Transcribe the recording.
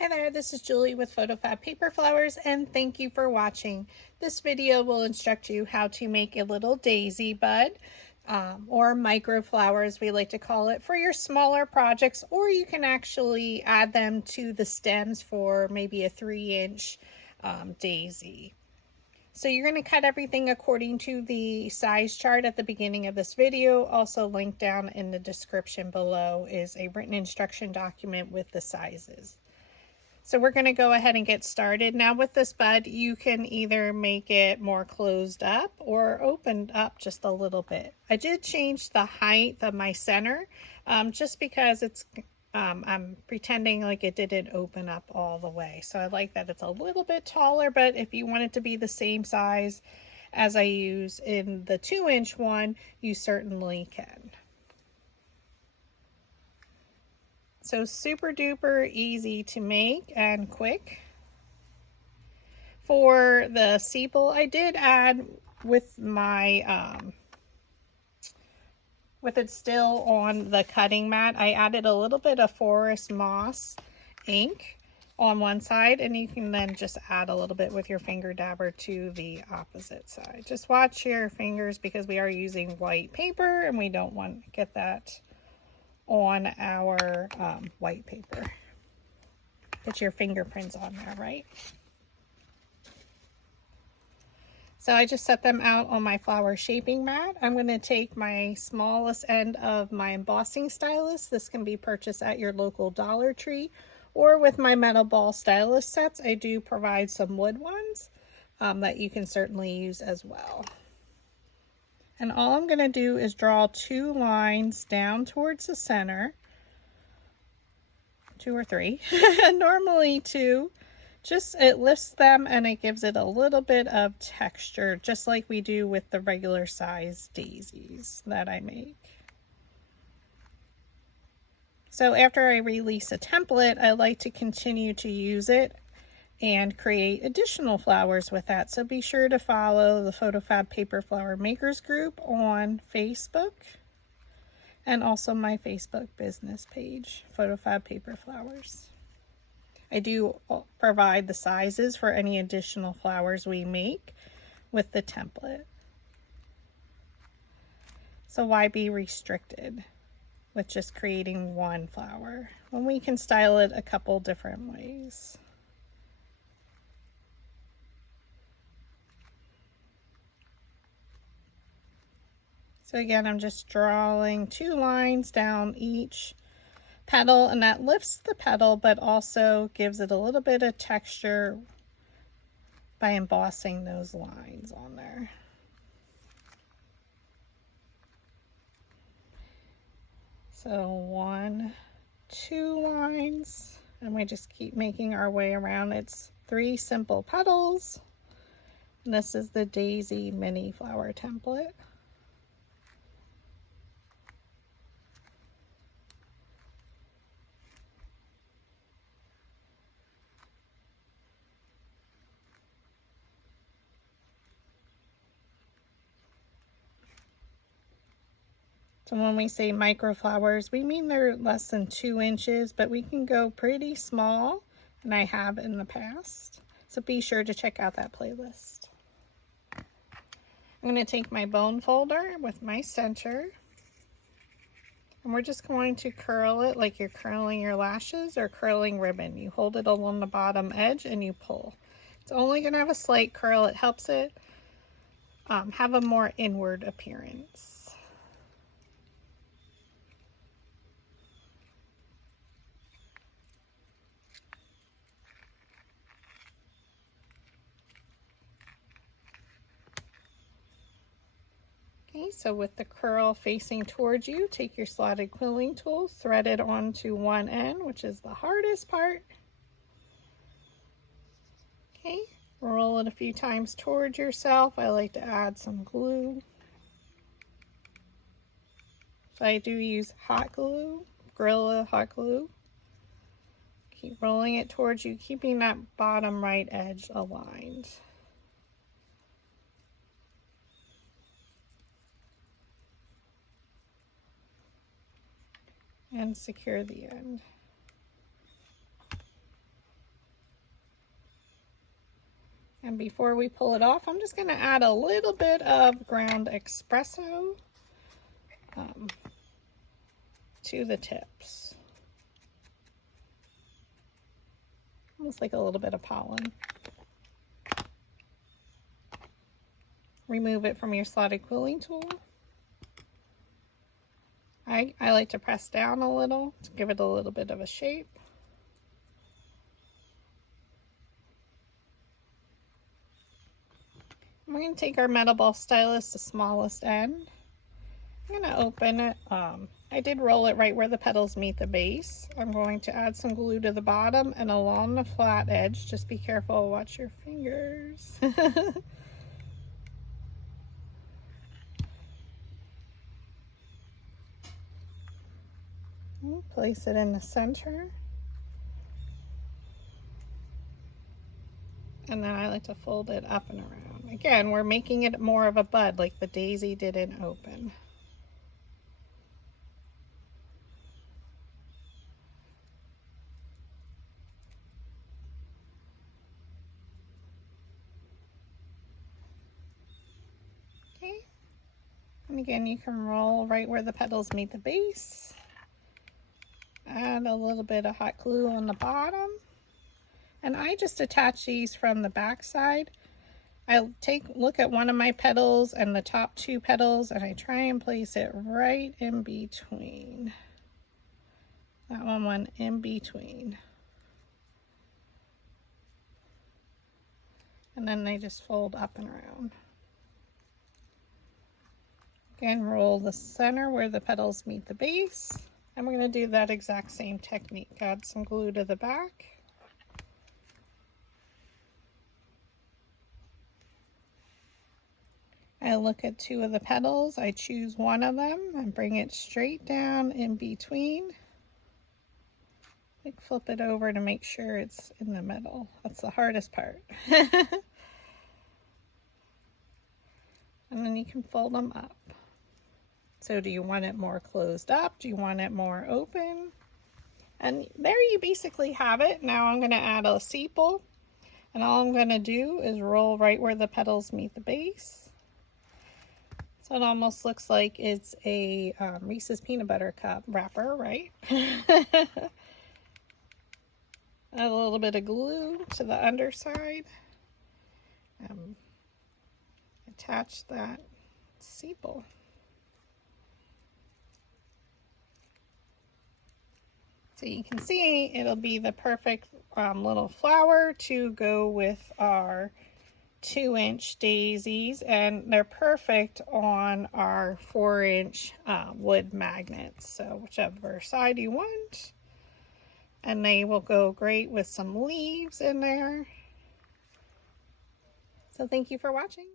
Hi there, this is Julie with PhotoFabPaperFlowers, and thank you for watching. This video will instruct you how to make a little daisy bud, or micro flower as we like to call it, for your smaller projects, or you can actually add them to the stems for maybe a 3-inch daisy. So you're going to cut everything according to the size chart at the beginning of this video. Also linked down in the description below is a written instruction document with the sizes. So we're going to go ahead and get started. Now with this bud, you can either make it more closed up or opened up just a little bit. I did change the height of my center just because I'm pretending like it didn't open up all the way. So I like that it's a little bit taller, but if you want it to be the same size as I use in the 2-inch one, you certainly can. So super duper easy to make and quick. For the sepal, I did add with my with it still on the cutting mat, I added a little bit of forest moss ink on one side, and you can then just add a little bit with your finger dabber to the opposite side. Just watch your fingers because we are using white paper and we don't want to get that on our white paper. Get your fingerprints on there, right? So I just set them out on my flower shaping mat. I'm going to take my smallest end of my embossing stylus. This can be purchased at your local Dollar Tree, or with my metal ball stylus sets, I do provide some wood ones that you can certainly use as well. And all I'm going to do is draw 2 lines down towards the center, 2 or 3, normally 2. Just it lifts them and it gives it a little bit of texture, just like we do with the regular size daisies that I make. So after I release a template, I like to continue to use it and create additional flowers with that. So be sure to follow the PhotoFab Paper Flower Makers group on Facebook, and also my Facebook business page, PhotoFab Paper Flowers. I do provide the sizes for any additional flowers we make with the template. So why be restricted with just creating one flower when we can style it a couple different ways? So again, I'm just drawing 2 lines down each petal, and that lifts the petal but also gives it a little bit of texture by embossing those lines on there. So 1, 2 lines, and we just keep making our way around. It's 3 simple petals, and this is the daisy mini flower template. So when we say micro flowers, we mean they're less than 2 inches, but we can go pretty small, and I have in the past. So be sure to check out that playlist. I'm going to take my bone folder with my center, and we're just going to curl it like you're curling your lashes or curling ribbon. You hold it along the bottom edge and you pull. It's only going to have a slight curl. It helps it have a more inward appearance. Okay, so with the curl facing towards you, take your slotted quilling tool, thread it onto one end, which is the hardest part. Okay, roll it a few times towards yourself. I like to add some glue. So I do use hot glue, Gorilla hot glue. Keep rolling it towards you, keeping that bottom right edge aligned. And secure the end. And before we pull it off, I'm just going to add a little bit of ground espresso to the tips. Almost like a little bit of pollen. Remove it from your slotted quilling tool. I like to press down a little to give it a little bit of a shape. We're going to take our metal ball stylus, the smallest end. I'm going to open it. I did roll it right where the petals meet the base. I'm going to add some glue to the bottom and along the flat edge. Just be careful, watch your fingers. Place it in the center. And then I like to fold it up and around. Again, we're making it more of a bud like the daisy didn't open. Okay. And again, you can roll right where the petals meet the base. Add a little bit of hot glue on the bottom. And I just attach these from the back side. I look at one of my petals and the top two petals, and I try and place it right in between. That one went in between. And then they just fold up and around. Again, roll the center where the petals meet the base. And we're going to do that exact same technique. Add some glue to the back. I look at two of the petals. I choose one of them and bring it straight down in between. Like flip it over to make sure it's in the middle. That's the hardest part. And then you can fold them up. So do you want it more closed up? Do you want it more open? And there you basically have it. Now I'm going to add a sepal. And all I'm going to do is roll right where the petals meet the base. So it almost looks like it's a Reese's Peanut Butter Cup wrapper, right? Add a little bit of glue to the underside. Attach that sepal. So you can see it'll be the perfect little flower to go with our 2-inch daisies, and they're perfect on our 4-inch wood magnets. So whichever side you want. And they will go great with some leaves in there. So thank you for watching.